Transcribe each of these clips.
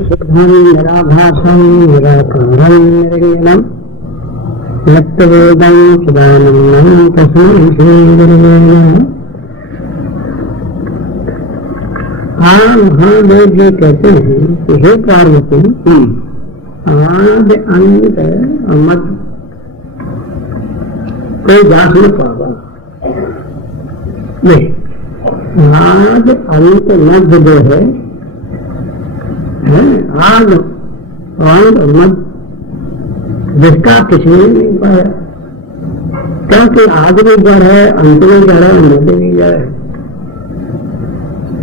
शुद्धं निराभासं निराकारं निर्गुणं यत्तवेदं चिदानन्दं तस्मै श्रीगुरुवे नमः। महादेव जी कहते हैं कि हे पार्वती, आद अंत मत कोई जात न पावा। आद अंत मध्य जो है आद अंत मध्य जिसका किसी ने नहीं पाया, क्योंकि आद भी जड़ है, अंत भी जड़ है, मध्य भी जड़ है।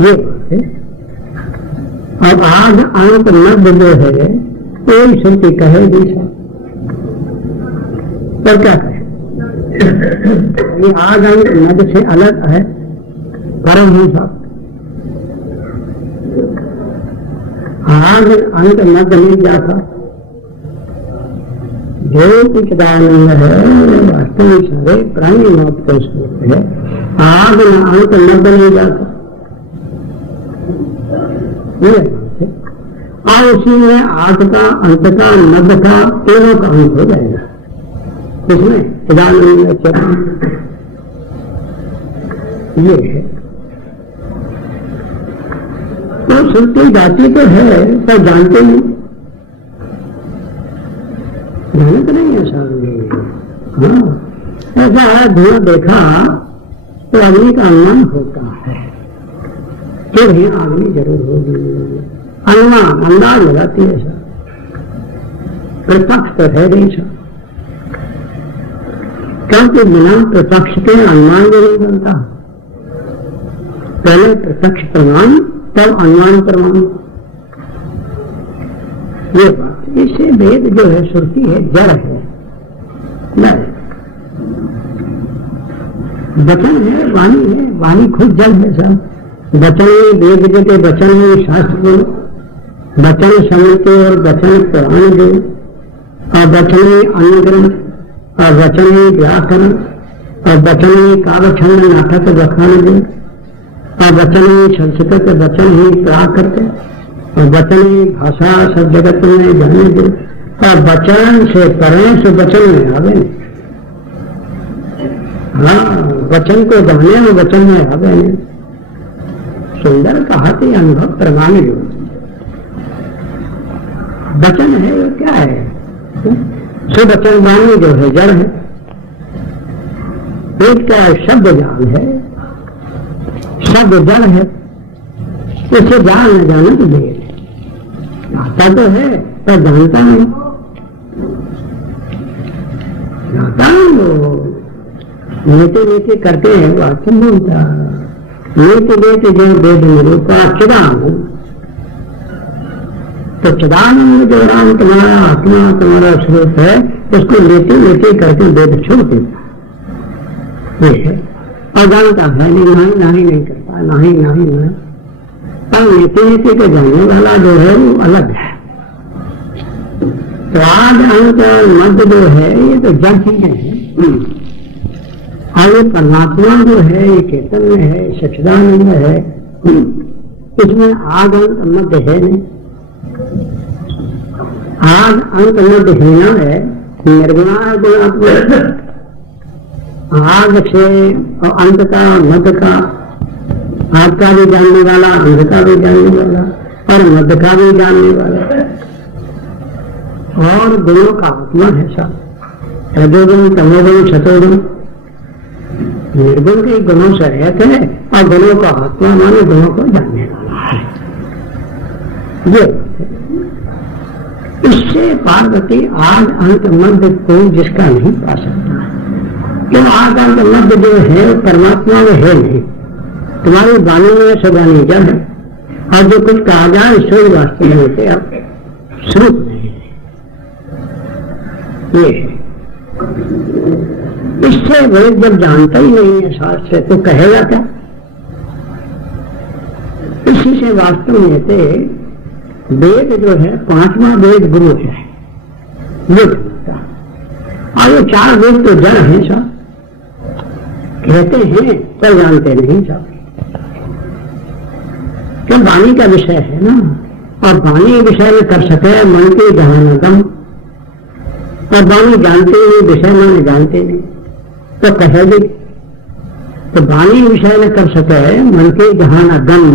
ये अब आद अंत मध्य जो है कोई श्रुति कहेगी सब, पर क्या कहे? ये आद अंत मध्य से अलग है परम ही सब। आद अंत मध्य नहीं जाता, जो कुछ दानंद है वास्तविक सारे प्राणी मौत को स्वरूप है। आद अंत मध्य नहीं जाता, और उसी में आद का अंत का मध्य का तीनों का अंत हो जाएगा। इसमें चिदानंद ये है। तो सुनती जाती तो है पर जानते नहीं, जानते नहीं है सामने। हाँ, ऐसा है धुआं देखा तो अग्नि का अनुमान होता है, फिर ही अग्नि जरूर होगी। अनुमान अंदाज लगाती है सर, प्रत्यक्ष तो है नहीं सर, क्योंकि बिना प्रत्यक्ष के अनुमान भी नहीं बनता। पहले प्रत्यक्ष प्रमाण तब अनुमान प्रमाण। ये बात, इससे वेद जो है श्रुति है जड़ है, वचन है, वाणी है, वाणी खुद जड़ है सब। वचन में वेद के वचन में शास्त्र बोलो, वचन समझते और वचन पुराण दो, और वचन में अन्य ग्रंथ, और वचन में व्याकरण, और वचन में काव्य छंद नाटक बखान दो, और वचन में संस्कृत वचन ही प्राकृत, और वचन में भाषा सब जगत में जाने दो, और वचन से परे से वचन में आवे। हाँ, वचन को जाने में वचन में आवे। सुंदर कहा थे अनुभव प्रमाण जो वचन है वो क्या है? सो वचन वाणी जो है जड़ है। एक क्या शब्द जान है, शब्द जड़ है, इसे जान न जाने तो दे आता तो है पर जानता नहीं। जानता नहीं वो लेते लेते करते हैं, वो अच्छी बोलता लेते लेते जो वेद निरूपा चिदानंद, तो चिदानंद जो राम तुम्हारा आत्मा तुम्हारा स्वरूप है, उसको लेते लेते करके वेद छोड़ देता ये है। और जानता है नहीं करता, नहीं पर लेते लेते के जाने वाला जो है वो अलग है। तो आद अंत मध्य जो है ये तो जड़ चीजें है, और ये परमात्मा जो है ये चेतन में है, सच्चिदानंद है, इसमें आद अंत मध्य है नहीं। आद अंत मध्य हीना है, निर्गुणा गुणात्मक। आद से और अंत का मध्य का, आद का भी जानने वाला, अंत का भी जानने वाला, और मध्य का भी जानने वाला, और गुणों का आत्मा है सब। रजोगुण तमोगुण सतोगुण, निर्गुण के गुणों से रहते हैं, और गुणों का आत्मा माने गुणों को जानने वाला है। ये इससे पार्वती आद अंत मध्य को जिसका नहीं पा सकता, क्यों? आद अंत मध्य जो है परमात्मा में है नहीं। तुम्हारी वाणी में सदा नहीं जड़ है, और जो कुछ कहा जाए सो वास्तव में होते अब स्वरूप नहीं है। ये है, इससे वेद जब जानता ही नहीं है शास्त्र तो कहेगा क्या? इसी से वास्तव में वेद जो है पांचवा वेद गुरु है, ये जानता। और ये चार वेद तो जड़ है सब, कहते हैं पर जानते नहीं सब। क्या वाणी का विषय है ना, और वाणी विषय में कर सके मन के जहानगम, और वाणी जानते नहीं, विषय मन जानते नहीं तो कहेगी। तो वाणी विषय में कर सके मन के जहानगम,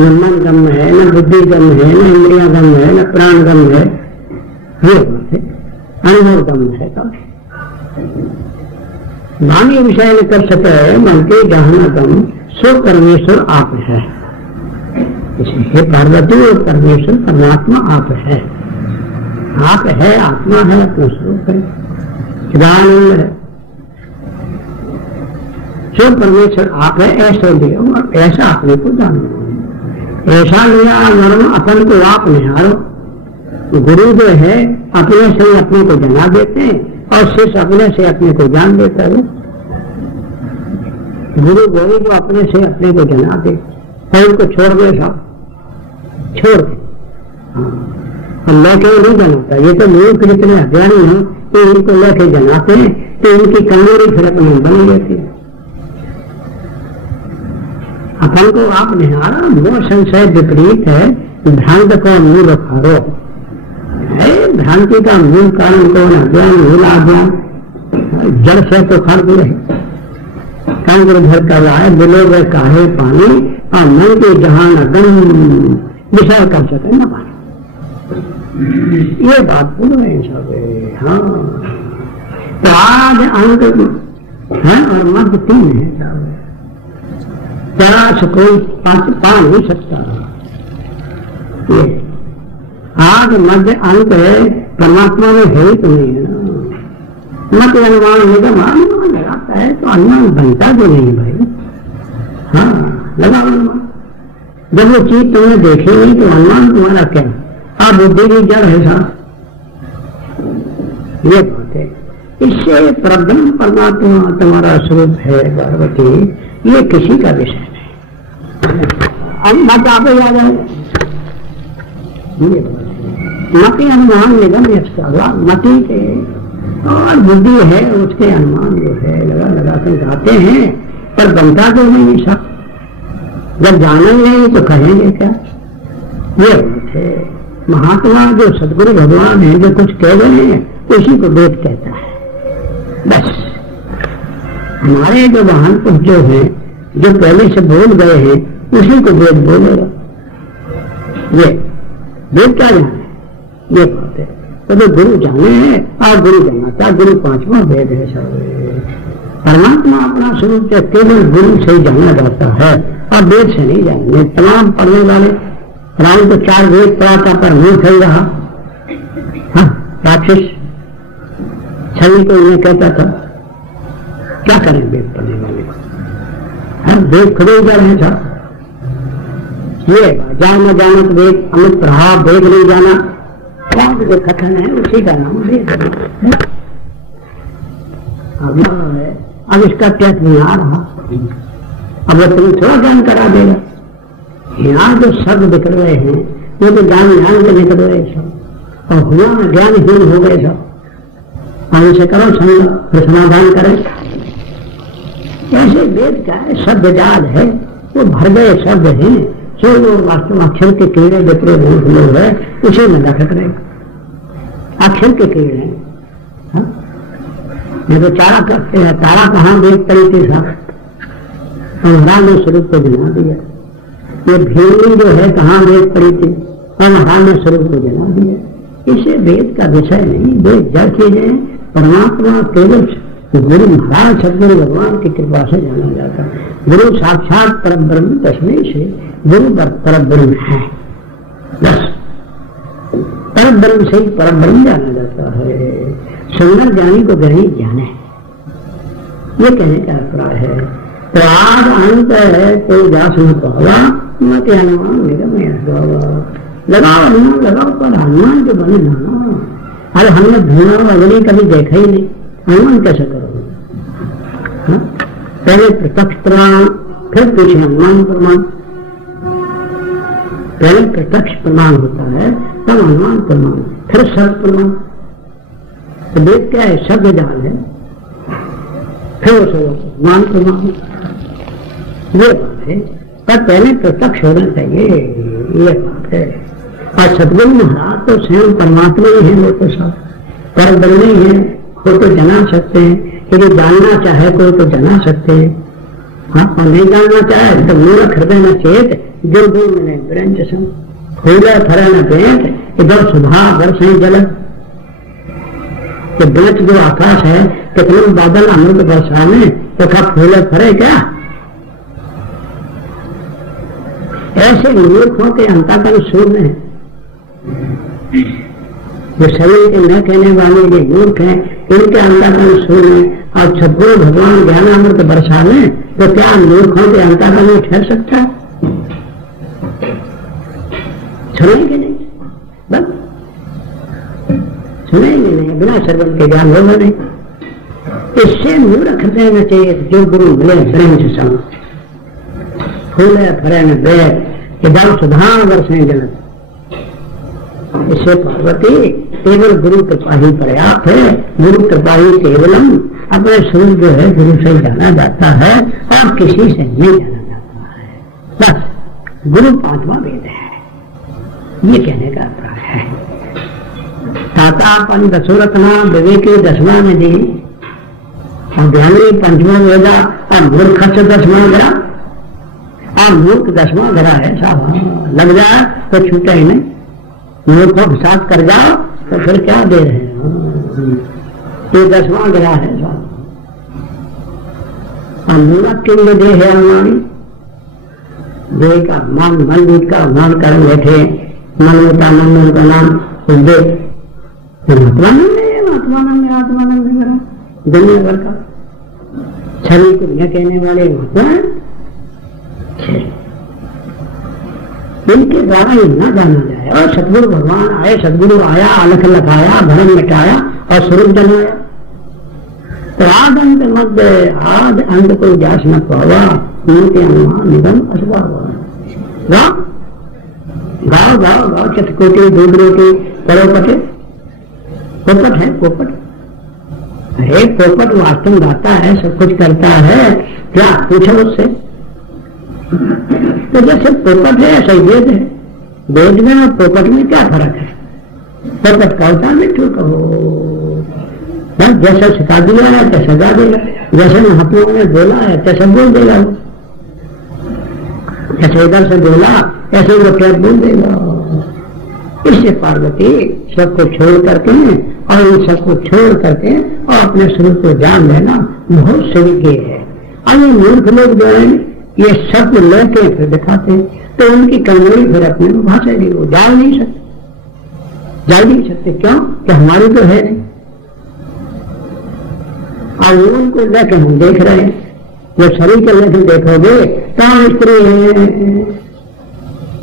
न मन गम है, न बुद्धि गम है, न इंद्रिया गम है, न प्राण गम है, ये बात है, अनुभव गम है। तो वाणी विषय में कर सके मन के जहानगम, सो परमेश्वर आप है। हे पार्वती, और परमेश्वर परमात्मा आप है, आप है, आत्मा है, अपना स्वरूप है, चिदानंद है। जो परमेश्वर आप है ऐसा लिया और ऐसा अपने को जानो, ऐसा लिया मर्म अपन को आप निहारो। गुरु जो है अपने से अपने को जना देते हैं और शिष्य अपने से अपने को जान देता है। गुरु गोरी जो अपने से अपने को जना दे और उनको छोड़ दे, सब छोड़ दे। अल्लाह के नहीं जनाता, ये तो मूर्ख जितने अज्ञानी हैं तो इनको लेके जनाते हैं तो इनकी कमजोरी फिर अपनी बनी रहती है। अपन को आप निहारा, वो संशय विपरीत है, भ्रांत को मूल रखारो। भ्रांति का मूल कारण कौन? अज्ञान, मूल अज्ञान, जड़ से तो खड़ भी रहे। कांग्र भर कर रहा है, बिलोगे काहे पानी, और मन के जहान अगम विषय कर सके न पानी। ये बात बोलो है सब। हाँ, तो आज अंक है और मध्य 3 है सब। तरह कोई पा नहीं सकता। ये आज मध्य अंक है, परमात्मा में है तो नहीं है ना। मत अनुमान होगा, अनुमान लगाता है तो अनुमान बनता तो नहीं भाई। हाँ, लगा अनुमान। जब वो चीज तुमने देखी नहीं तो अनुमान तुम्हारा क्या? आप बुद्धि की जड़ है साहब, ये बात है। इससे परब्रह्म परमात्मा तुम्हारा स्वरूप है पार्वती, ये किसी का विषय नहीं। अब मत आप याद है, मति अनुमान निगम मति के और बुद्धि है, उसके अनुमान जो है लगा लगा कर जाते हैं, पर बनता तो नहीं सब। जब जानेंगे नहीं तो कहेंगे क्या? ये बात है। महात्मा जो सदगुरु भगवान है, जो कुछ कह रहे हैं उसी को वेद कहता है। बस हमारे जो महान पुरुष जो है, जो पहले से बोल गए हैं, उसी को वेद बोलेगा। ये वेद क्या जाने, ये बात है। तो गुरु जाने हैं और गुरु जाना, गुरु 5वां वेद है सब। परमात्मा अपना स्वरूप से केवल गुरु से ही जाना जाता है और वेद से नहीं जाने। तमाम पढ़ने वाले राम को 4 वेद पढ़ा था पर मूर्ख ही रहा। हाँ, राक्षस छवि को ये कहता था, क्या करें वेद पढ़ने वाले को? हाँ, वेद खुद ही जड़ है सब। ये जान न जानत वेद अमित रहा, वेद नहीं जाना, जो कथन है उसी का नाम वेद है। अब इसका टेस्ट नहीं आ रहा, अब वो तुम्हें थोड़ा ज्ञान करा देगा। यहाँ जो शब्द दिख रहे हैं वो तो ज्ञान के निकल रहे सब, और हुआ ज्ञानहीन हो गए सब। और इसे करो समझो, फिर समाधान करें। ऐसे वेद का है, शब्द जाल है, वो भर गए शब्द हैं, जो वो वास्तव अक्षर के कीड़े बिखरे लोग है, उसे में रखत रहे। अक्षर के कीड़े हैं। ये तो चारा करते हैं, तारा कहाँ देख पड़ी थी साहब, हमारा ने स्वरूप को जना दिया। ये भीड़ जो है कहाँ देख पड़ी थी, हमारा ने स्वरूप को जना दिया। इसे वेद का विषय नहीं, वेद जड़ चीजें। परमात्मा केवल गुरु महाराज सदगुरु भगवान की कृपा से जाना जाता है। गुरु साक्षात परब्रह्म तस्मै से, गुरु परब्रह्म है। बस परब्रह्म से ही परब्रह्म जाना जाता है। सुंदर ज्ञानी को गहरी ज्ञान है, ये कहने का अभिप्राय है। तो आज अंत है कोई जास न पावा, मत अनुमान निगम लगाओ अनुमान लगाओ, पर अनुमान जो बने ना। अरे हमने भीमा अग्नि कभी देखा ही नहीं, अनुमान कैसे करोगे? पहले प्रत्यक्ष प्रमाण, फिर पीछे अनुमान प्रमाण। पहले प्रत्यक्ष प्रमाण होता है, तब अनुमान प्रमाण, फिर शब्द प्रमाण। तो वेद क्या है? शब्द जाल है, फिर अनुमान प्रमाण। ये बात है, पर पहले प्रत्यक्ष होना चाहिए, ये बात है। है। और सतगुरु महाराज तो स्वयं परमात्मा ही है, वो तो सब पर ब्रह्म ही है, वो तो जना सकते हैं। यदि जानना चाहे कोई तो जना सकते हैं। हाँ, और नहीं जानना चाहे तो मूर्ख हृदय न चेत जो भी मिले ब्रंज सम फूले फरे न बेंत इधर सुबह वर्ष जल। तो बेंच जो आकाश है कितने बादल अमृत वर्षा में तो क्या फूले फरे क्या? ऐसे मूर्खों के अंतःकरण शून्य है। जो शरीर के न कहने वाले जो मूर्ख हैं इनके अंतःकरण शून्य। और सद्गुरु भगवान ज्ञानामृत वर्षा में तो क्या मूर्खों के अंतःकरण में ठहर सकता है? सुनेंगे नहीं, बस सुनेंगे नहीं, बिना श्रवण के ज्ञान होगा नहीं। इससे मूर्ख हृदय में चाहिए जो गुरु मिले प्रेम से सम फूले फरे न बेद इधर सुधा वर्षे जल। इससे पार्वती केवल गुरु कृपा ही पर्याप्त है। गुरु कृपा ही केवलम। अपने स्वरूप जो है गुरु से जाना जाता है और किसी से नहीं जाना जाता है। बस गुरु पांचवा वेद है, ये कहने का अभिप्राय है। तातापन दशरथना विवेकी दसवा निधि और ज्ञानी पंचमा वेदा और मूर्ख से दसवा ग्रा और मूर्ख दसवां ग्रा है। साहब लग जाए तो छूटे ही नहीं। मूर्खों के साथ कर जाओ तो फिर क्या दे रहे हैं? ये 10वां ग्रह है साहब। और मूर्ख के लिए देह है हमारी, देह का मन मन बुद्ध का मान कर बैठे मन का मन का नाम दे आत्मानंद है। आत्मानंद आत्मानंद करा दुनिया भर का शरीर को न कहने वाले इनके द्वारा ही न जाना जाए। और सतगुरु भगवान आए, सतगुरु आया, अलख लखाया, भरम मिटाया और स्वरूप जन्माया। तो आद अंत मध्य आद अंत को जास न पावा नीति अनुमान निगम असवा गाओ गाओ गाओ गाओ चटकोटी दूध रोटी परोपटे पोपट है पोपट। अरे पोपट वास्तव गाता है, सब कुछ करता है, क्या पूछो उससे? तो जैसे पोपट है ऐसा ही वेद है। वेद में और पोपट में क्या फर्क है? पोपट का होता मिठू कहो, जैसा सिखा दिया है तैसा गा देगा, जैसे महात्माओं ने बोला है तैसा बोल देगा। जैसे इधर से बोला ऐसे वो क्या बोल देगा। इससे पार्वती सबको छोड़ करके और इन सबको छोड़ करके और अपने स्वरूप को जान लेना बहुत सुविज्ञ है। और ये मूर्ख लोग जो है ये सब लेके फिर दिखाते हैं तो उनकी कमजोरी फिर अपने में भाषेगी, वो जान नहीं सकते, जा नहीं सकते। क्यों कि हमारी तो है नहीं। और वो उनको लेके हम देख रहे हैं। जब शरीर के लेके देखोगे कहाँ स्त्री है,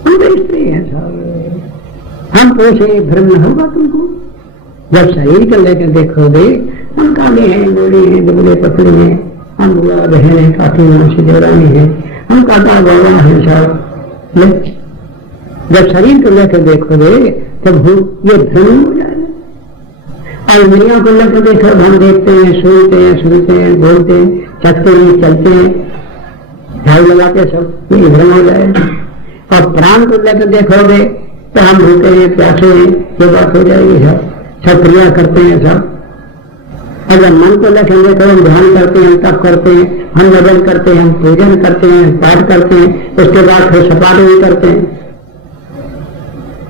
हम तो स्त्री है सब, हम पोसे भ्रम न होगा तुमको। जब शरीर के लेके देखोगे हम काले हैं, गोरे हैं, दुबले पतले हैं, हम बुआ बहन है, काफी मासी देवरानी है, हम काका बाबा है सब। जब शरीर को लेकर देखोगे तब ये भ्रम हो जाएगा। और इंद्रियों को लेकर देखो, हम देखते हैं, सुनते हैं, बोलते हैं, चलते हैं, चलते हैं, झाड़ू लगाते हैं, सब ये भ्रम हो जाएगा। और प्राण को लेकर देखोगे तो हम भूखे हैं, प्यासे हैं, ये बात हो जाएगी। सब क्रिया करते हैं सब। अगर मन को लेकर देखो, हम ध्यान करते हैं, हम तप करते हैं, हम भजन करते हैं, हम पूजन करते हैं, पाठ करते हैं, उसके बाद फिर सपाट भी करते हैं।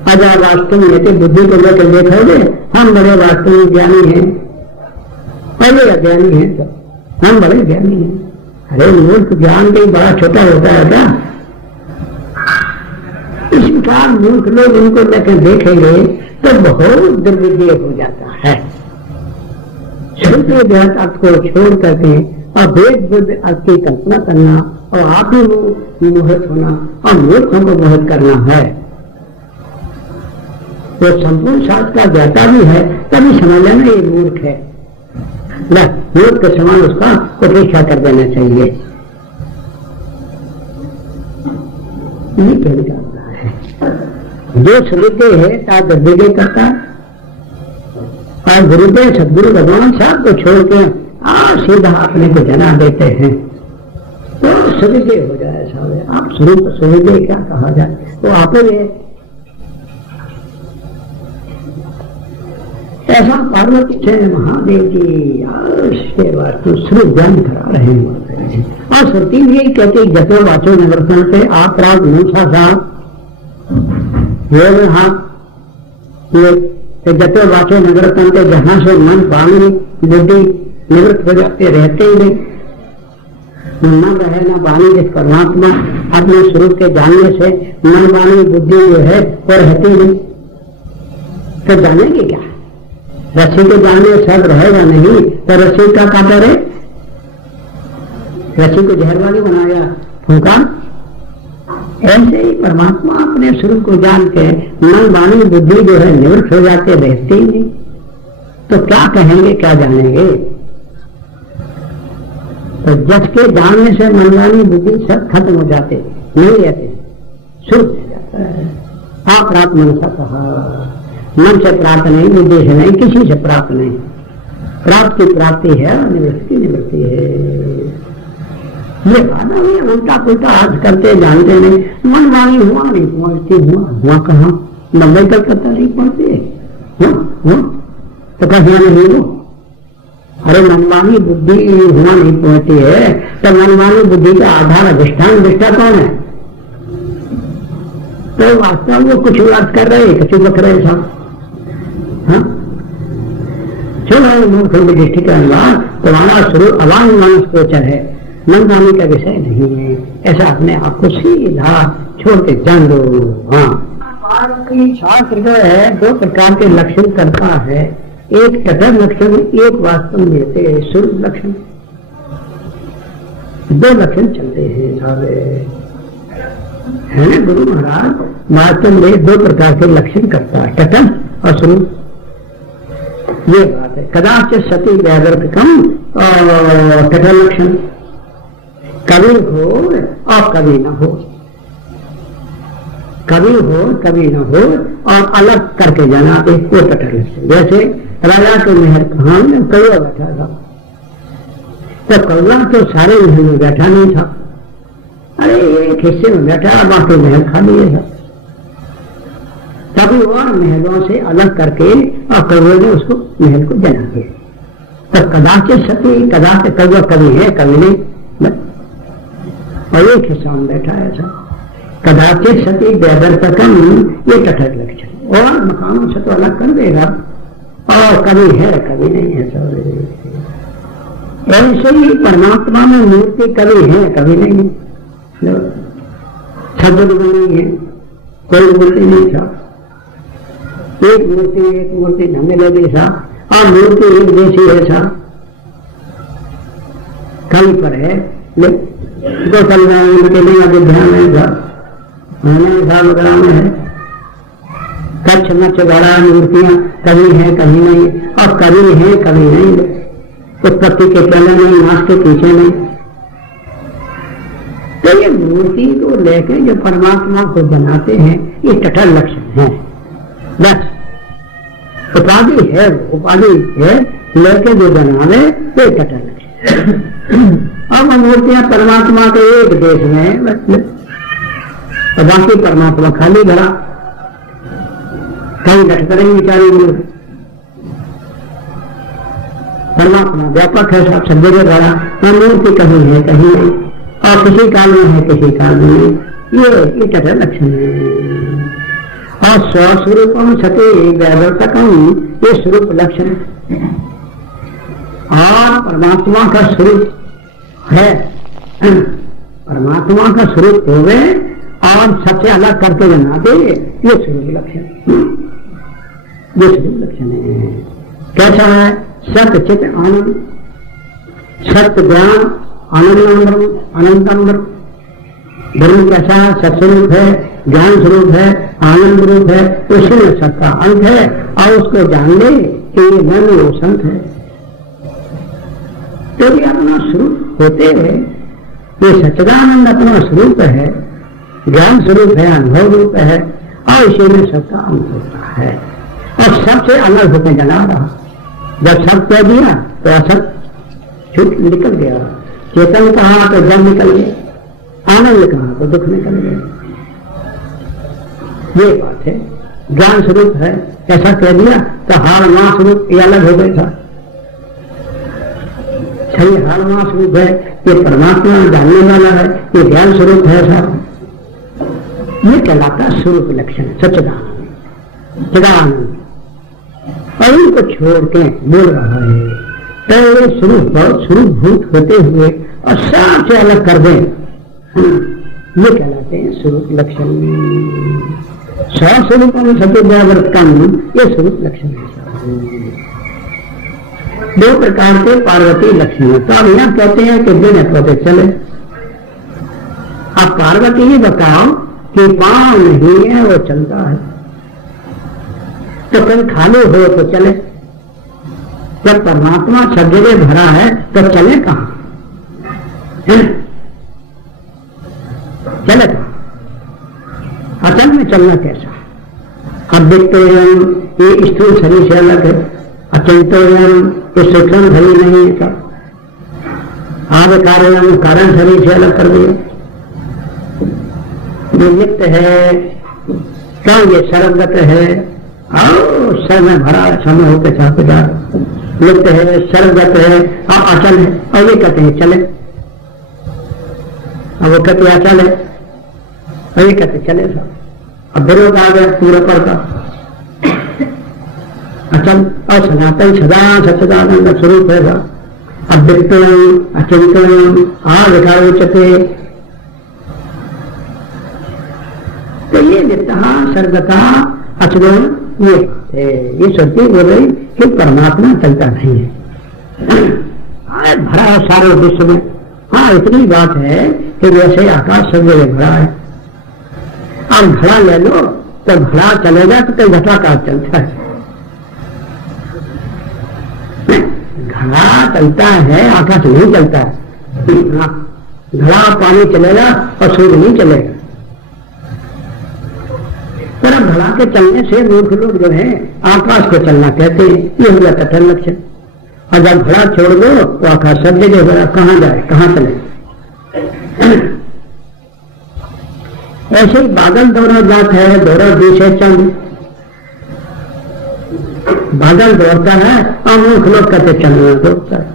अगर वास्तव में बुद्धि को लेकर देखोगे हम बड़े वास्तविक ज्ञानी हैं, पहले अज्ञानी हैं, सब हम बड़े ज्ञानी हैं। अरे मूर्ख ज्ञान के बड़ा छोटा होता है क्या? इस प्रकार मूर्ख लोग इनको लेकर देखेंगे तो बहुत दुर्विजय हो जाता है। शुद्ध देह अर्थ को छोड़ करके और वेद बुद्ध अर्थ की कल्पना करना और आप ही मोहित होना और मूर्खों को मोहित करना है। वो संपूर्ण शास्त्र का ज्ञाता भी है तभी समझ लेना ये मूर्ख है। मूर्ख के समान उसका उपेक्षा कर देना चाहिए। ये कहना है जो सुविज्ञ है ता दुर्विज्ञ करता है। और गुरुदेव सदगुरु भगवान साहब को छोड़ के सीधा अपने को जना देते हैं तो सुविज्ञ हो जाए साहब। आप स्वरूप सुविज्ञ क्या कहा जाए, तो आप ऐसा पार्वती से महादेव जी उसके वास्तु स्वरूप ज्ञान करा रहे हैं। और श्रुति भी यही कहते जतो वाचो निवर्तन पे आप रात मूसा साहब जतो वाचो निवर्तन पे जहां से मन वाणी बुद्धि निवृत्त हो जाते रहते ही नहीं, न रहे न वाणी जिस परमात्मा अपने स्वरूप के जानने से मन वाणी बुद्धि जो है वो रहती नहीं, तो जानेंगे क्या? रस्सी को जानने सब रहेगा नहीं तो रस्सी का काटा रहे, रस्सी को जहर वाली बनाया फूंका। ऐसे ही परमात्मा अपने स्वरूप को जान के मन वाणी बुद्धि जो है निवृत्त हो जाते रहते ही नहीं, तो क्या कहेंगे क्या जानेंगे? तो जस के जानने से मन वाणी बुद्धि सब खत्म हो जाते नहीं रहते, शुरू हो जाता है। आप रात मनसा कहा, मन से प्राप्त नहीं, बुद्धि से नहीं, किसी से प्राप्त नहीं, प्राप्त की प्राप्ति है, निवृत्ति की निवृत्ति है। ये बात नहीं, उल्टा पुल्टा आज करते जानते नहीं, मन वाणी हुआ नहीं पहुंचती, हुआ कहाँ? नब्बे तक पता नहीं पहुंचते, तो कहीं नहीं हो। अरे मनमानी बुद्धि हुआ नहीं पहुंचती है, तो मनमानी बुद्धि का आधार अधिष्ठान निष्ठा कौन है? तो वास्तव में कुछ बात कर रहे कुछ बक रहे साहब। चलो मूर्ख दृष्टि के अनुसार तुम्हारा स्वरूप अवांग मानस गोचर है, मनमानी का विषय नहीं है, ऐसा अपने आप को सीधा छोड़ के जान दो। शास्त्र जो है दो प्रकार के लक्षण करता है, एक कठोर लक्षण, एक वास्तव में देते हैं स्वरूप लक्षण। दो लक्षण चलते हैं सारे, है गुरु महाराज वास्तव में दो प्रकार के लक्षण करता है, कठोर और स्वरूप। ये बात है। कदाचित सती व्यावर्तकम कठोर लक्षण, कवि हो और कवि न हो, कवि हो कवि न हो और अलग करके जाना दे, वो कठोर लक्षण। जैसे राजा के महल कहाँ में कौवा बैठा था, तो कौवा तो सारे महल में बैठा नहीं था, अरे एक हिस्से में बैठा, बाकी महल खाली था। तभी और महलों से अलग करके और कौवे ने उसको महल को जना दिया। तो कदाचित सती, कदाचित कौवा कवि है कवि नहीं, और एक हिस्सा में बैठा है ऐसा। कदाचित सती व्यावर्तकम, ये कठोर लक्षण, और मकानों से तो अलग कर देगा, और कभी है कभी नहीं है। ऐसे ही परमात्मा में मूर्ति कभी है कभी नहीं, सदगुरु नहीं है, कोई मूर्ति नहीं था, एक मूर्ति ढंग लगे सा, और मूर्ति एक जैसी है सा, कहीं पर है तो कल के लिए अयोध्या में था, वगैरह में है, कच्छ मच्छ बड़ा मूर्तियां कभी है कभी नहीं, और कभी है कभी नहीं, उत्पत्ति के पहले नहीं, नाश के पीछे नहीं। तो ये मूर्ति को लेकर जो परमात्मा को बनाते हैं ये कठोर लक्षण है, बस उपाधि है, उपाधि है लेके जो बनावे ये कठोर लक्षण। अब मूर्तियां परमात्मा के एक देश में बस, तो बाकी परमात्मा खाली भरा, कहीं लटकर ही विचारी मूर्ति। परमात्मा व्यापक है, सब जगह भरा, मूर्ति कहीं है कहीं नहीं, और किसी काल में है किसी काल में नहीं, ये कठोर लक्षण है। और स्वस्वरूपम सती व्यावर्तकम, ये स्वरूप लक्षण। और परमात्मा का स्वरूप है, परमात्मा का स्वरूप हो गए और सबसे अलग करके बना दे, ये स्वरूप लक्षण, ये स्वरूप लक्षण है। कैसा है? सत्य चित आनंद, सत्य ज्ञान अनंतम ब्रह्म कैसा है? सत्स्वरूप है, ज्ञान स्वरूप है, आनंद रूप है, उसी में सबका अंत है, और उसको जान ले कि ये ब्रह्म वो संत है। तो ये अपना स्वरूप होते हैं, ये सच्चिदानंद अपना स्वरूप है, ज्ञान स्वरूप है, अनुभव रूप है, और इसी में सबका अंत होता है, और सबसे अलग होकर जना रहा। जब सब कह दिया तो असत छूट निकल गया, चेतन कहा तो जब निकल गया, आनंद कहा तो दुख निकल गया। ये बात है। ज्ञान स्वरूप है ऐसा कह दिया तो हाल मां स्वरूप ये अलग हो गया था। सही हाल मां स्वरूप है, ये परमात्मा जानने वाला है, ये ज्ञान स्वरूप है ऐसा, ये कहलाता स्वरूप लक्षण सच्चिदानंद चिदानंद। और इनको छोड़ के बोल रहा है तो ये स्वरूपभूत होते हुए और सबसे अलग कर दें, ये कहलाते हैं स्वरूप लक्षण। स्वस्वरूप सत्याव्रत का ये स्वरूप लक्षण है। दो प्रकार के पार्वती लक्षण। तो अब यहाँ कहते हैं कि दिन पौधे चले। अब पार्वती ही बताओ कि पांव नहीं है वो चलता है, तो कहीं खाली हो तो चले। जब परमात्मा सब जगह भरा है तो चले कहां, चले कहां? अचल में चलना कैसा? अब देखते हैं ये स्थूल शरीर से अलग है, अचिंतोयम ये सूक्ष्म शरीर नहीं है सब, आदि कारण शरीर से अलग कर दिया। ये नित्य है क्या, ये सर्वगत है और सर में भरा समय होकर चाहते जा, नित्य है सर्वगत है और अचल है। और ये कहते हैं चले, अब वो कहते अचल है और ये कहते चले सब। अब विरोध आ गया पूरा पर का अचल और सनातन सदा सच्चिदानंद स्वरूप है। अब वित्तम अचिंतन आविकारोचते, तो ये नित्या सर्वथा अचलन ये सत्य बोल रही कि परमात्मा चलता नहीं है, भरा है सारे विश्व में। हाँ इतनी बात है कि वैसे आकाश सब जगह भरा है। अब घड़ा ले लो तो घड़ा चलेगा तो कई घटाकार चलता है, घड़ा चलता है आकाश नहीं चलता है। हाँ घड़ा पानी चलेगा और सूर्य नहीं चलेगा। पर घड़ा के चलने से मूर्ख लोग जो है आकाश को चलना कहते हैं, ये हो जाता है लक्षण। और जब घड़ा छोड़ दो तो आकाश सब जगह कहां जाए कहां चले। ऐसे ही बादल दौड़ा जाता है, दौड़ा दूसरे चंद, बादल दौड़ता है और मूर्ख लोग कहते चलना दौड़ता है,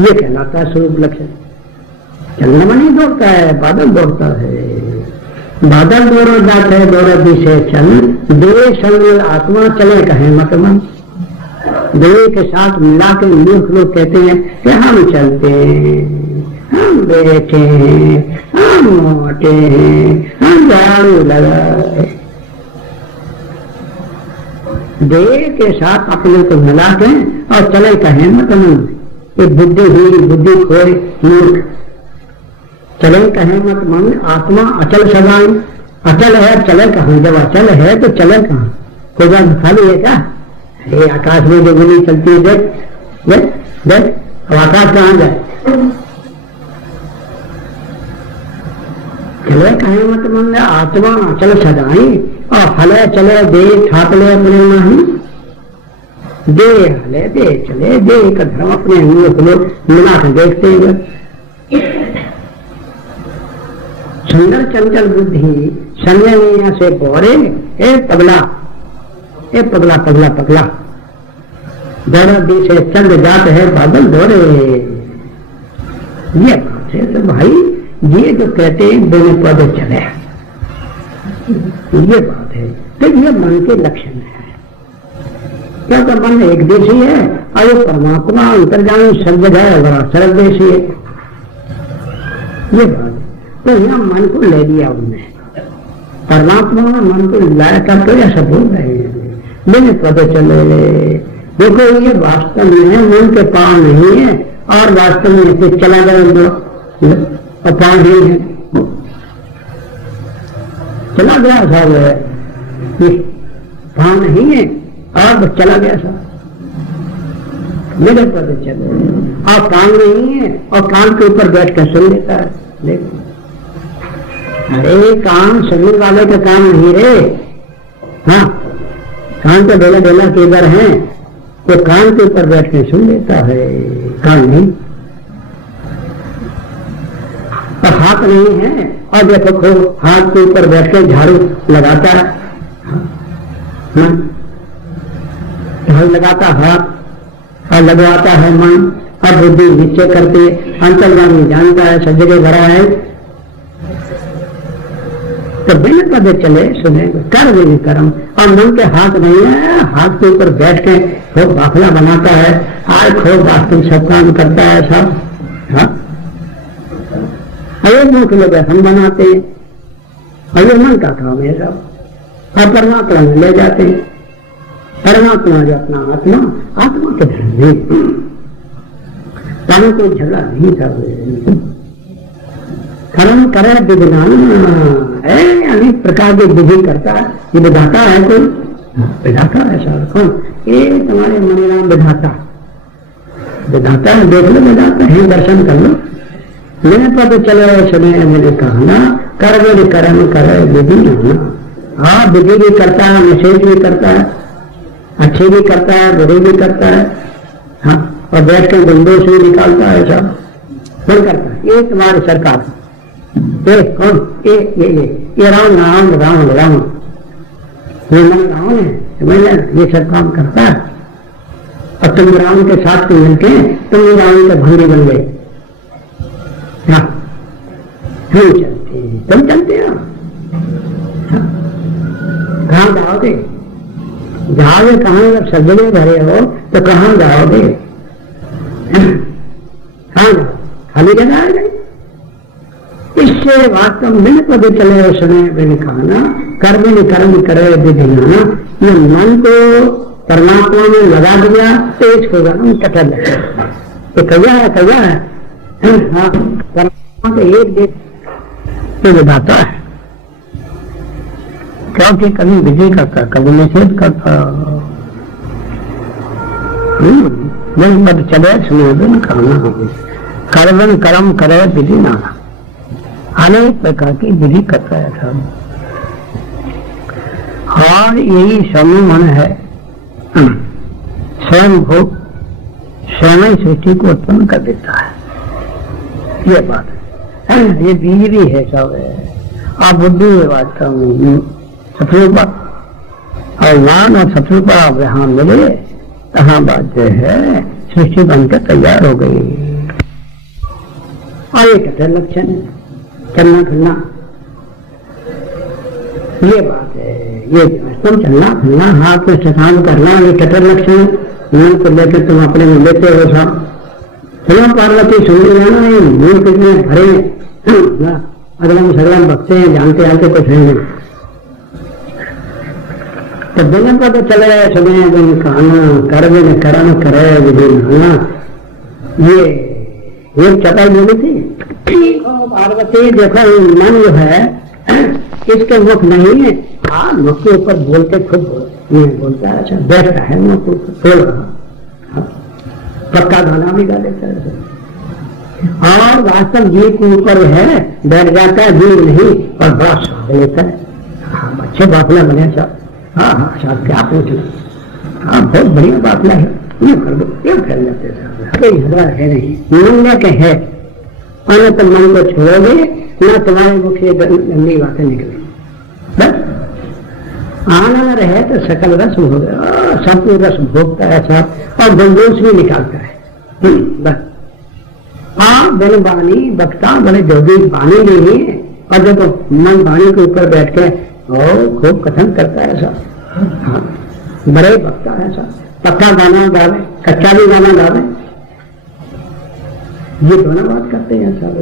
ये कहलाता है स्वरूप लक्षण। चलना में नहीं दौड़ता है, बादल दौड़ता है। बादल दौड़ जाते हैं दौड़ा दिशे चल, देह संग आत्मा चले कहे मत मन। देह के साथ मिला के मूर्ख लोग कहते हैं कि हम चलते हैं, हम बैठे हैं, हम मोटे हैं, हम झाड़ू लगाए। देह के साथ अपने को मिला के और चले कहे मत मन। ये बुद्धि खोए मूर्ख चले कहे मत मन। आत्मा अचल सदाई, अचल है चले कहां? जब अचल है तो चले कहां? कोई बात खाली है क्या? ये आकाश में जो गोली चलती है देख देख देख, अब आकाश कहां जाए? चले कहे मत मन, आत्मा अचल सदाई और हले चले दे ठाप ले अपने माही। दे हले दे चले, दे का धर्म अपने लोग मिला के देखते हैं। सुंदर चंचल बुद्धि संजय में से बोरे, ए पगला पगला पगला पगला, दौड़ा दी से चंद जात है बादल दौड़े। ये बात है। तो भाई ये जो कहते हैं दोनों पद चले, ये बात है। तो ये मन के लक्षण है। क्या तो मन एक देशी है और ये परमात्मा अंतर्जामी सब जगह है, बड़ा सर्वदेशी है। ये बात तो यहाँ मन को ले लिया उनने, परमात्मा ने मन को लाया था तो ऐसा बोल रहे हैं मैंने पता चले। देखो ये वास्तव में मन के पांव नहीं है और वास्तव में चला गया और पांव नहीं है, चला गया साहब, पांव नहीं है और चला गया साहब, मेरे पता चले। और कान नहीं है और कान के ऊपर बैठ कर सुन लेता है। देखो अरे कान सुनने वाले का काम नहीं रे। हाँ कान तो बेला बेला के इधर है, तो कान के ऊपर बैठ के सुन लेता है, कान नहीं। और हाथ नहीं है और देखो हाथ के ऊपर बैठ के झाड़ू लगाता है, ढोल लगाता हाथ और लगवाता है मन और बुद्धि निश्चय करके अंतर्गामी जानता है सब जगह भरा है। तो बिना पदे चले सुने कर भी नहीं करम और मन के हाथ नहीं है, हाथ के ऊपर बैठ के खूब बाफला बनाता है, आज खूब वास्तव सब काम करता है सब। हाँ अरे मुख लोग हम बनाते हैं और ये मन का काम है सब, और परमात्मा में ले जाते हैं। परमात्मा जो अपना आत्मा आत्मा के धर्म नहीं, ताने कोई झगड़ा नहीं कर कर्म करे विधान अनेक प्रकार की विधि करता है। ये विधाता है कोई, विधाता है सर कौन? ये तुम्हारे मणिराम विधाता, विधाता है, देख लो विधाता है, दर्शन कर लो। मैंने पता चले सुने मैंने कहा ना कर कर्म करे विधि ना। हाँ विधि भी करता है, निषेध भी करता है, अच्छी भी करता है, बुरी भी करता है। हाँ और बैठ कर गुंडों से भी निकालता है सब, कौन करता है? ये तुम्हारी सरकार। कौन? ये राम राम राम राम, ये मन राम है, समझ लेना, ये सब काम करता है। और तुम राम के साथ मिलके तुम राम के भंगी बन गए। हाँ तुम चलते हो कहाँ जाओगे? जाओगे कहाँ? जब सब जगह भरे हो तो कहाँ जाओगे? हाँ खाली जगह आ गई। इससे वास्तव में पता चले सुने मैंने कहा ना कर्म करे विधिना। ये मन को परमात्मा में लगा दिया तो इसको कटल ये कया है हाँ परमात्मा के एक देश बताता है, क्योंकि कभी विधि करता कभी निषेध करता। पता चले सुने बिन कहना कर्म कर्म करे विधि ना, अनेक प्रकार की विधि करता है सब। और यही समूह मन है, स्वयं भोग स्वयं सृष्टि को उत्पन्न कर देता है। ये बात है, ये बीज भी है सब है। आप बुद्धि है वास्तव में शत्रुपा और ज्ञान और शत्रुपा जहाँ मिले तहाँ बात जो है सृष्टि बनकर तैयार हो गई। और ये कठिन लक्षण है, चलना फिरना, ये बात है। ये तुम चलना फिरना हाथ में शशान करना ये कठिन लक्षण मन को लेकर तुम अपने में लेते हो सब। सुना पार्वती सुन जाना ये मूल कितने भरे अगलम सगलम बकते हैं, जानते आते कुछ है नहीं। तो बिना पता चले सुने बिन कहना कर बिन कर्म करे विधि ना। ये चटाई बोली थी पार्वती देखो मन जो है इसके मुख नहीं है, हाँ मुख के ऊपर बोलते खुद बोलता है, अच्छा बैठता है मुख बोल रहा, पक्का गाना भी गा देता है। और वास्तव जीव के ऊपर है बैठ जाता है, जीव नहीं और बड़ा स्वाद लेता है। हाँ अच्छे बाफला बने सब। हाँ हाँ साहब क्या पूछ, हाँ बहुत बढ़िया बाफला है, ये कर दो, ये फैल जाते हैं। कोई झगड़ा है नहीं, मन के है और तुम मन को छोड़ोगे ना तुम्हारे मुख से गंदी बातें निकले। बस आनंद रहे तो सकल रस हो गया, सब रस भोगता है सब और गंदोष भी निकालता है। बस हाँ बिन बानी बक्ता बड़े जोगी बानी नहीं है, और देखो मन बानी के ऊपर बैठ के और खूब कथन करता है सब। हाँ बड़े बक्ता है सब, पक्का गाना गावे कच्चा भी गाना गावे, ये दोनों बात करते हैं सब।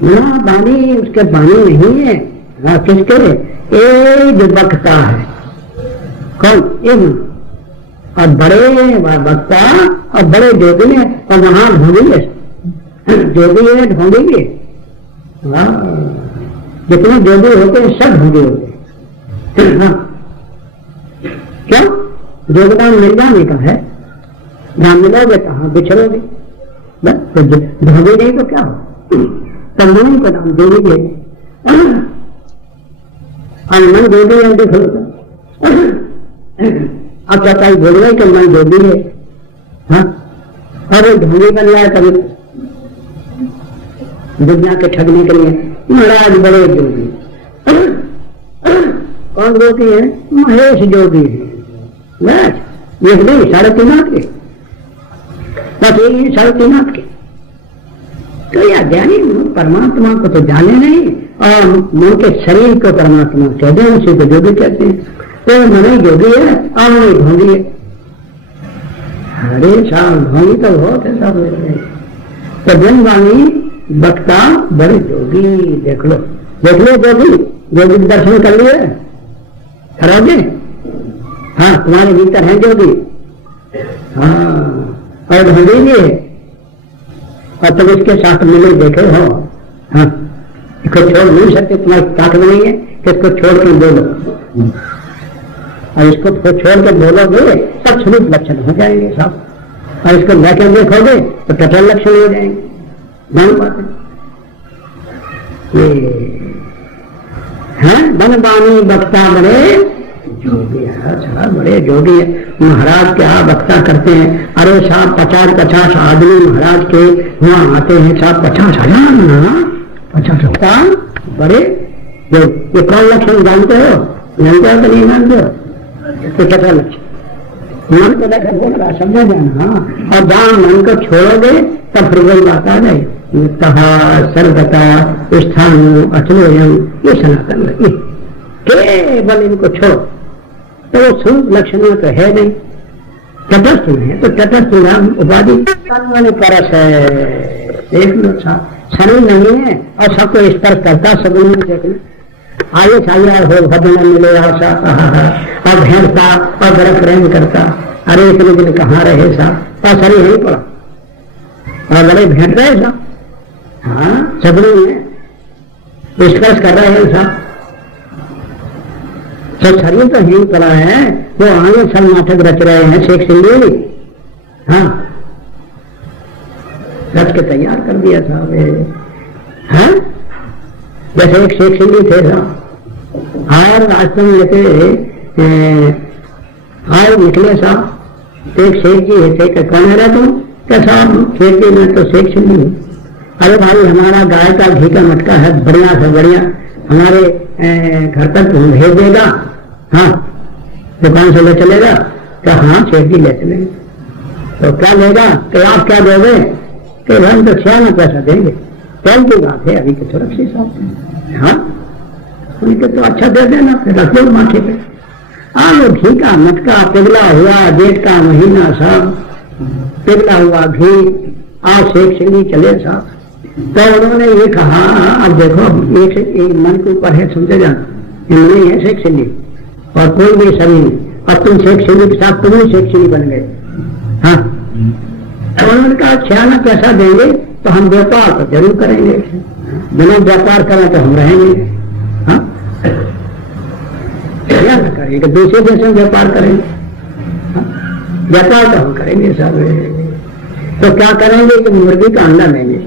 ना बानी उसके बानी नहीं है, हाँ किसके जो बक्ता है कौन इन, और बड़े बक्ता और बड़े जोगी है और वहां ढोंगी है, जोगी है ढोंगी भी। हाँ जितने जोगी होते हैं सब ढोंगी होते हैं। हाँ क्यों? योगदान मिल जाने का है, जहां मिलोगे कहाँ बिछड़ोगे। ढोंगे नहीं तो क्या हो, तंदुरी को नाम जोगी है और मन जोगी है देखो। अब चाचा बोल रहे कि मन जोगी है, हाँ और ढोंगी बन जाए कभी दुनिया के ठगने के लिए महाराज बड़े जोगी। कौन जोगी है? महेश जोगी है। बस ये नहीं 3.5 के, बस यही 3.5 के। तो यह ज्ञानी परमात्मा को तो जाने नहीं और मन के शरीर को परमात्मा कहते हैं, उसी को जोगी कहते हैं। तो मने जोगी है और नहीं ढोंगी है। अरे साहब ढोंगी तो बहुत है सब। तो जनवाणी बक्ता बड़े जोगी, देख लो जोगी, जोगी दर्शन कर लिए करोगे? हाँ, तुम्हारे भीतर है जोगी। हाँ, और ढोंगी भी है और तुम इसके साथ मिले देखे हो। हाँ, इसको छोड़ नहीं सकते, तुम्हारी ताकत नहीं है कि इसको छोड़ के बोलो, और इसको छोड़ के बोलोगे सब स्वरूप लक्षण हो जाएंगे सब, और इसको लेकर देखोगे तो टटल लक्षण हो जाएंगे। नहीं बात है। बनवानी बक्ता बड़े जोगी है, बड़े जोगी है। महाराज क्या वक्ता करते हैं? अरे साहब 50 आदमी महाराज के वहां आते हैं, साहब 50,000 50 बड़े जो ये कौन लक्षण जानते हो? जानते हो तो नहीं जानते हो? तो क्या लक्षण मन को देखा बोल रहा, समझा जाना। और जहां मन को छोड़ोगे तब फिर वही बात आ जाए, सर्वता स्थान अचलोयम, ये सनातन लगे। केवल इनको छोड़ो तो वो स्वरूप लक्षण तो है नहीं, तटस्थ है। तो तटस्थ नाम उपाधि परस है। देख लो शरीर नहीं है और सबको स्पर्श करता, सब देखना आगे चाहिए हो भजन मिले आशा और भेड़ता और बड़ा प्रेम करता। अरे इतने दिन कहाँ रहे साहब, और शरीर नहीं पड़ा और बड़े भेंट रहे साहब। हाँ, सबने स्पर्श कर रहे हैं साहब, सब शरीर तो यही पड़ा है, वो आगे सब नाटक रच रहे हैं शेख सिंधी। हाँ, रच के तैयार कर दिया साहब। हाँ, जैसे एक शेख सिंधी थे साहब, और रास्ते में लेते आए निकले साहब, तो एक शेख जी है, शेख कौन है रहा तुम? क्या साहब शेख जी मैं तो शेख सिंधी हूँ। अरे भाई हमारा गाय का घी का मटका है बढ़िया से बढ़िया, हमारे घर तक भेज देगा? हाँ, दुकान से ले चलेगा? क्या हाँ शेख जी ले चलेंगे। तो क्या लेगा? कि आप क्या दोगे? कि हम तो 6 पैसा देंगे। कल की बात है, अभी के सुरक्षित साहब। हाँ, उनके तो अच्छा दे देना, फिर रख दो माथे पे। वो घी का मटका पिघला हुआ, जेठ का महीना साहब, पिघला हुआ घी, आज शेख सिंधी चले साहब। तो उन्होंने ये कहा, अब देखो एक मन के ऊपर है, समझे जाना, नहीं है शेख सिंधी और कोई भी शरीर, और तुम शेख सिंधी के साथ तुम भी शेख सिंधी बन गए। हाँ, तो उन्होंने कहा 6 पैसा देंगे तो हम व्यापार तो जरूर करेंगे, बिना व्यापार करें तो हम रहेंगे। हाँ, क्या ना करेंगे, दूसरे देश में व्यापार करेंगे। हाँ? व्यापार तो हम करेंगे सब। तो क्या करेंगे कि मुर्गी का अंडा लेंगे।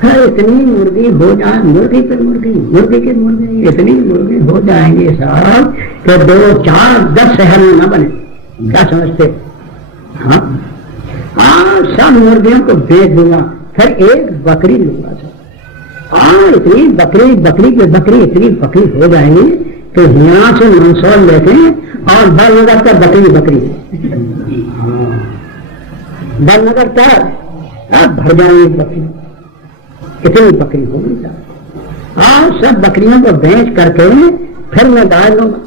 फिर इतनी मुर्गी हो जाए, मुर्गी पे मुर्गी, मुर्गी के मुर्गी, इतनी मुर्गी हो जाएंगे साहब कि 2, 4, 10 शहर में न बने। क्या समझते? हाँ, सब मुर्गियों को बेच दूंगा, फिर एक बकरी लूंगा सर। इतनी बकरी इतनी बकरी हो जाएंगी तो यहाँ से मंदसौर लेके और बड़नगर तक बकरी बड़नगर तक भर जाएंगे बकरी, कितनी बकरी होगी साहब। सब बकरियों को बेच करके फिर मैं गाय लूंगा,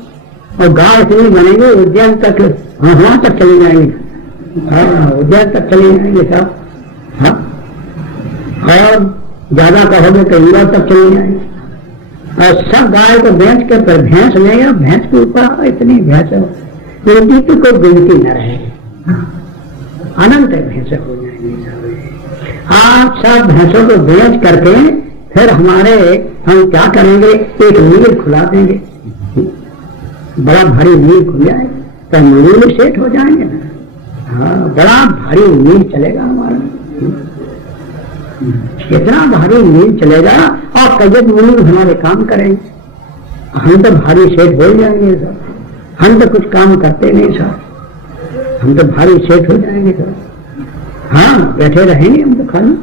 और गाय इतनी बनेगी उज्जैन तक, वहां तक चले जाएंगे। हाँ, उज्जैन तक चले जाएंगे साहब। हाँ, और ज्यादा कहोगे तो इंदौर तक चले जाएंगे। और सब गाय को बेच के फिर भैंस लेगा, भैंस के ऊपर इतनी भैंस उनकी तो कोई गिनती न रहेगी, अनंत भैंसे हो जाएंगी। आप सब भैंसों को बेच करके फिर हम क्या करेंगे, एक मील खुला देंगे, बड़ा भारी मील खुल जाए तो मील सेट हो जाएंगे ना। हाँ, बड़ा भारी मील चलेगा हमारा, इतना भारी मील चलेगा और कई मील हमारे काम करेंगे। हम तो भारी सेठ हो जाएंगे सर, हम तो कुछ काम करते नहीं सर, हम तो भारी सेठ हो जाएंगे सर। हाँ, बैठे रहेंगे हम तो खाली।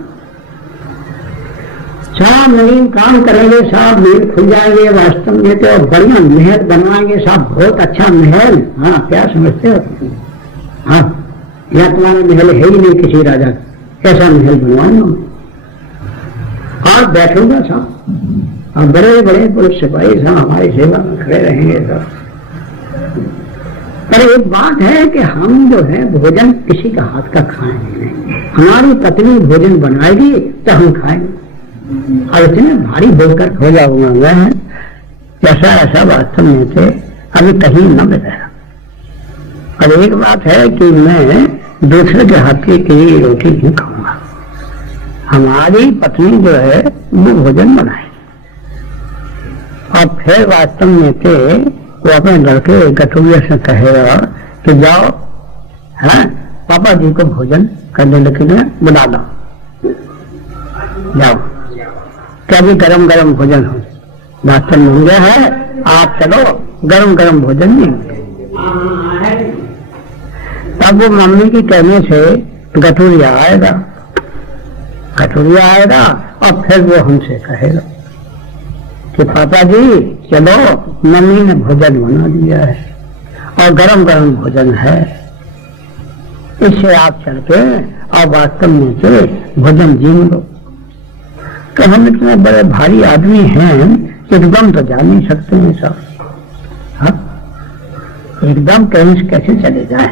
सब मुनीम काम करेंगे, सब नींद खुल जाएंगे वास्तव में, तो बढ़िया महल बनवाएंगे, सब बहुत अच्छा महल। हाँ, क्या समझते हो? हाँ, या तुम्हारा महल है ही नहीं किसी राजा, ऐसा महल बनवाऊंगा और बैठूंगा सब, और बड़े बड़े पुलिस सिपाही सब हमारी सेवा में खड़े रहेंगे सब। पर एक बात है कि हम जो है भोजन किसी का हाथ का खाएंगे नहीं, हमारी पत्नी भोजन बनाएगी तो हम खाएंगे, और इतने भारी होकर हो जाऊंगा मैं, ऐसा ऐसा वास्तव में थे अभी कहीं न मिला। और एक बात है कि मैं दूसरे के हाथ की रोटी नहीं खाऊंगा, हमारी पत्नी जो है वो भोजन बनाए। और फिर वास्तव में थे वो अपने लड़के कटोरिया से कहेगा कि जाओ, है पापा जी को भोजन करने के लिए बुला दो, जाओ, क्या भी गरम गरम भोजन हो, वास्तव में हो गया है, आप चलो गरम गरम भोजन नहीं। तब वो मम्मी की कहने से कटोरिया आएगा, कटोरिया आएगा और फिर वो हमसे कहेगा कि पापा जी चलो, मम्मी ने भोजन बना दिया है और गरम गरम भोजन है, इससे आप चल के और वास्तव में से भोजन जीन लो। तो हम इतने बड़े भारी आदमी हैं, एकदम तो जा नहीं सकते हैं सब, हाँ, एकदम कहीं से कैसे चले जाए।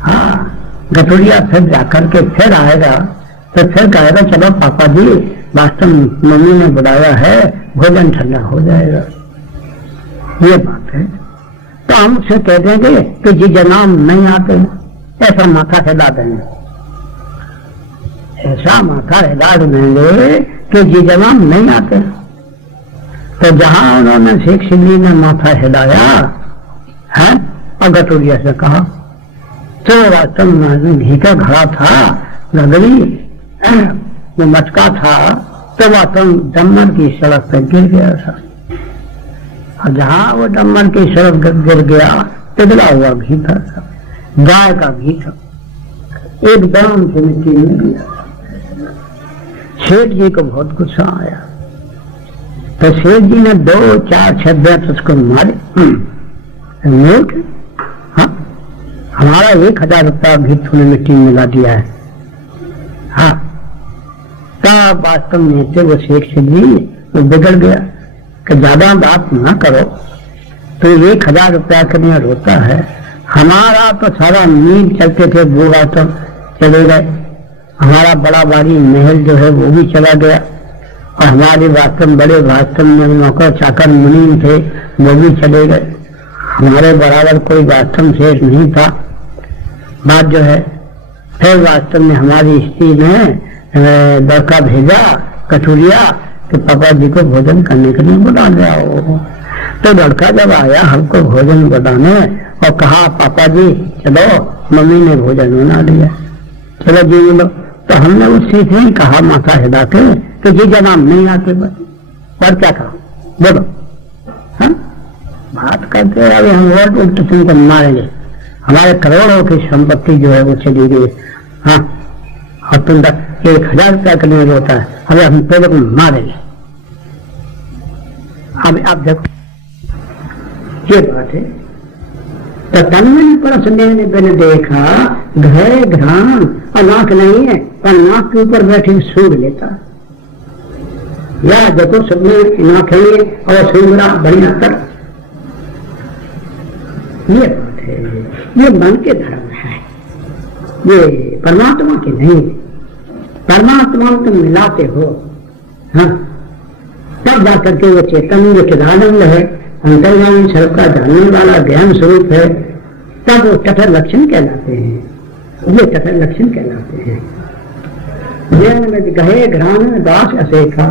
हाँ, गठुरिया फिर जाकर के फिर आएगा तो फिर कहेगा चलो पापा जी, वास्तव मम्मी ने बुलाया है, भोजन ठंडा हो जाएगा। ये बात है। तो हम उसे कह देंगे कि जी जनाब नहीं आते, ऐसा माथा हिला देंगे, ऐसा माथा हिला देंगे कि जी जनाब नहीं आते। तो जहां उन्होंने शेख सिंधी ने माथा हिलाया है और गटोरिया से कहा तो वास्तव में घी का घड़ा था, गगरी वो मटका था, तो वास्तव डम्बर की सड़क पर गिर गया था, और जहां वो डम्बर की सड़क गिर गया पिघला हुआ घी था, गाय का घी था, एकदम से मिट्टी में गिरा। सेठ जी को बहुत गुस्सा आया, तो सेठ जी ने 2-4 छह उसको मारे। मूर्ख, हाँ, हमारा 1000 रुपया भी तूने मिट्टी में मिला दिया है। हाँ, तब वास्तव में से वो शेख जी वो बिगड़ गया कि ज्यादा बात ना करो, तो 1000 रुपया के लिए रोता है, हमारा तो सारा नींद चलते थे वो तो चले गए, हमारा बड़ा भारी महल जो है वो भी चला गया, और हमारे वास्तव बड़े वास्तव में नौकर चाकर मुनीम थे वो भी चले गए, हमारे बराबर कोई वास्तव शेष नहीं था। बात जो है फिर वास्तव में हमारी स्त्री ने लड़का भेजा कटोरिया कि पापा जी को भोजन करने के लिए बुला जाओ। तो लड़का जब आया हमको भोजन बनाने और कहा पापा जी चलो मम्मी ने भोजन बना दिया, चलो जी बोलो। तो हमने उससे ही कहा माथा हिला के कि जी जनाब नहीं आते, पर क्या कहा बोलो। हाँ, बात करते अभी हम और उल्ट तुमको मारेंगे, हमारे करोड़ों की संपत्ति जो है वो चली गई। हाँ, और तुम 1000 रुपया के लिए रोता है, अभी हम पहले को मारेंगे। अब आप देखो ये बात है। तो तन्मय परस ने मैंने देखा घरे घ्राण और नाक नहीं है, पर नाक के ऊपर बैठे सूंघ लेता, या देखो सबने नाक है और सूंघना बढ़िया कर। ये बात है, ये मन के धर्म है, ये परमात्मा के नहीं। परमात्मा तुम मिलाते हो, हाँ, तब जाकर के वो चेतन जो चिदानंद है, अंतर्यामी सर्व का जानने वाला ज्ञान स्वरूप है, तब वो तटस्थ लक्षण कहलाते हैं। ये तटस्थ लक्षण कहलाते हैं। ज्ञान में गहे घ्राण दास असेखा।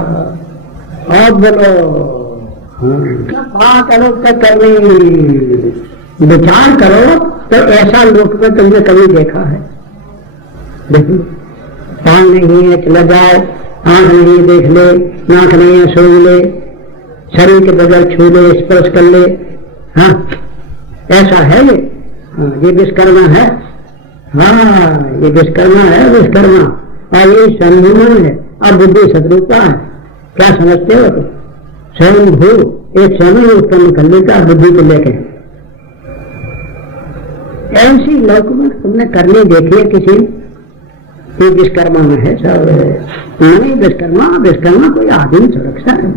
और बोलो बात अलग तक करनी, विचार करो तो ऐसा लोक में तुमने कभी देखा है? देखो, कान नहीं है चला जाए, आंख नहीं है देख ले, नाक नहीं है सूंघ ले, शरीर के बगैर छू ले, स्पर्श कर ले। हाँ, ऐसा है ये। हाँ, ये विश्वकर्मा है। हाँ, ये विश्वकर्मा है, विश्वकर्मा। और ये संविमान है और बुद्धि सदरूपा है। क्या समझते हो तुम? स्वयं भू एक स्वयं उत्पन्न करने का बुद्धि को लेके ऐसी लोक में तुमने करने देखी है किसी कोई विश्वकर्मा में है सब नहीं? विश्वकर्मा कोई आदिम सुरक्षा है।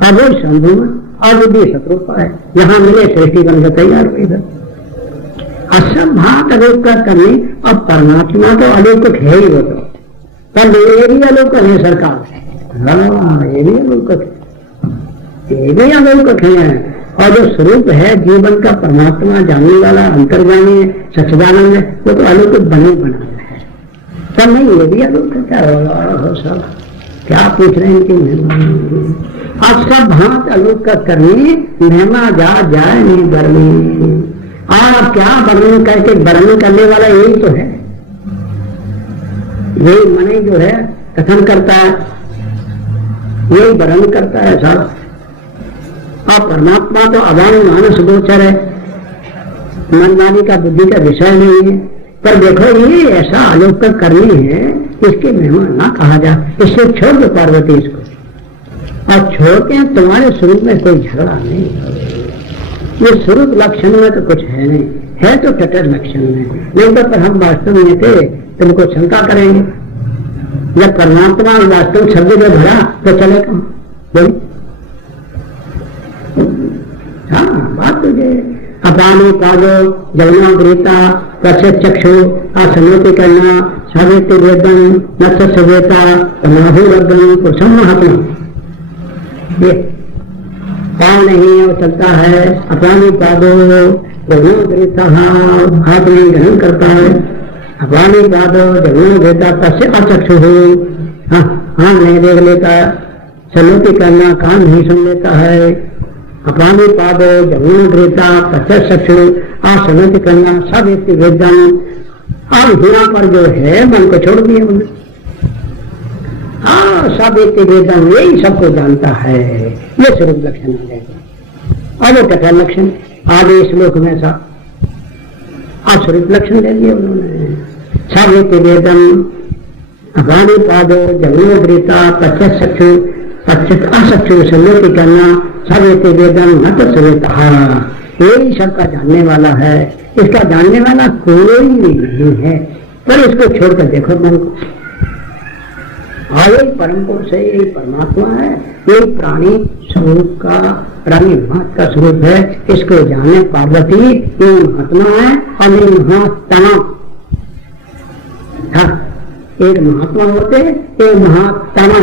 अब वो शंभु में अबुद्धि शत्रुपा है, यहाँ मिले सृष्टि बन के तैयार हुई है। असंभात अलौकिक करने और परमात्मा तो अलौकिक है ही, वो तो पर ये भी अलौकिक है सरकार। ये भी अलौकिक है, ये भी अलौकिक है। और जो स्वरूप है जीवन का परमात्मा जानने वाला अंतर्जामी सच्चिदानंद है, वो तो अलौकिक बने बना है। सब नहीं, ये भी अलौकिक क्या हो सब क्या पूछ रहे हैं कि अब सब भात अलौकिक करनी महिमा जा जाए नहीं बरनी। और क्या वर्णन करके वर्णन करने वाला यही तो है, यही मन जो है कथन करता है, यही वर्णन करता है सारा। और परमात्मा तो अवान मानस गोचर है, मनमानी का बुद्धि का विषय नहीं है। पर देखो ये ऐसा अलौकिक करनी है, इसके महिमा ना कहा जाए, इससे छोड़ दो पार्वती इसको। और छोड़ के तुम्हारे स्वरूप में कोई झगड़ा नहीं, ये स्वरूप लक्षण में तो कुछ है नहीं, है तो कटर लक्षण में। नहीं तो पर हम वास्तव में थे तुमको शंका करेंगे। जब परमात्मा वास्तव शब्द में भरा तो चले कम बोली। हाँ बात तुझे अपानी पादो जलना गृहता प्रचेत चक्षु असमति करना सवेत वेदन नक्ष सवेता तमाभुरग्न पुरुषम महात्मा। ये पाँव नहीं है वो चलता है, अपानी पादो जलना गृहता हाथ नहीं ग्रहण करता है, अपानी पादो जलना गृहता प्रचेत चक्षु हो, हाँ नहीं देख लेता, समति करना कान नहीं सुन लेता है, अपानी पादो जमीन गृहता प्रत्यक्ष चक्षु असमति करना सब व्यक्ति वेदन। अब यहाँ पर जो है मन को छोड़ दिया उन्होंने। सब व्यक्ति वेदन यही सबको जानता है, ये स्वरूप लक्षण है। और वो कथा लक्षण आगे श्लोक में सब स्वरूप लक्षण दे दिए उन्होंने। सब व्यक्ति वेदन अपानी पादो जमीन गृहता प्रत्यक्ष चक्षु प्रत्यक्ष असक्षु समति करना सब वेदन न तो सवेता, यही सबका जानने वाला है। इसका जानने वाला कोई नहीं है, पर इसको छोड़कर देखो मन को। और यही परम पुरुष है, यही परमात्मा है, यही प्राणी स्वरूप का प्राणी महत्व का स्वरूप है। इसको जाने पार्वती, ये महात्मा है और ये महात्मा। एक महात्मा होते एक महात्मा,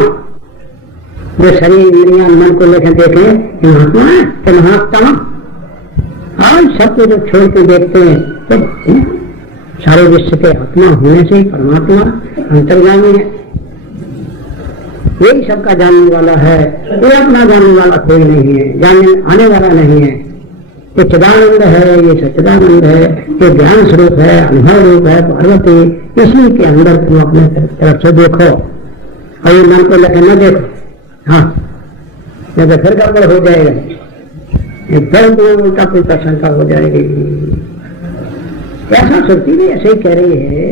जो शरीर इंद्रियां मन को लेकर देखे महात्मा है तो महात्मा। और सबको जो छोड़ के देखते हैं तो सारे विश्व के आत्मा होने से ही परमात्मा अंतर्गामी है, यही सबका जानने वाला है। कोई अपना जानने वाला कोई नहीं है, जानने आने वाला नहीं है। ये चिदानंद है, ये सच्चिदानंद है, ये ज्ञान स्वरूप है, अनुभव रूप है पार्वती। इसी के अंदर तुम अपने तरफ से देखो और ये मन को लेकर न देखो। हाँ नहीं तो फिर गड़बड़ हो जाएगा, फिर तो उल्टा पुल्टा शंका हो जाएगी। ऐसा श्रुति भी ऐसे ही कह रही है,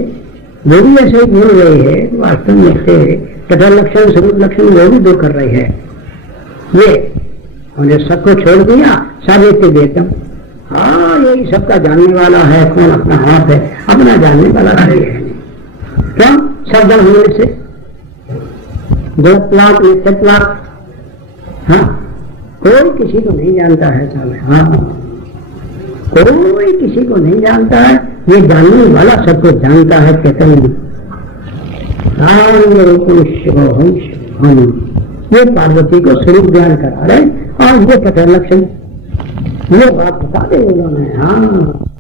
वो भी ऐसे ही बोल रही है। वास्तव में से कथा लक्षण स्वरूप लक्षण वो भी दो कर रही है। ये उन्हें सबको छोड़ दिया, सावित्री वेदम। हाँ यही सबका जानने वाला है। कौन? अपना हाथ है, अपना जानने वाला है। क्यों? शब्द होने से दो लाख निश्चित लाख। हाँ कोई किसी को नहीं जानता है साले। हाँ कोई किसी को नहीं जानता है, ये जानने वाला सबको जानता है। कहते हैं ये पार्वती को स्वरूप ज्ञान करा रहे और ये कथा लक्षण ये बात बता दे उन्होंने। हाँ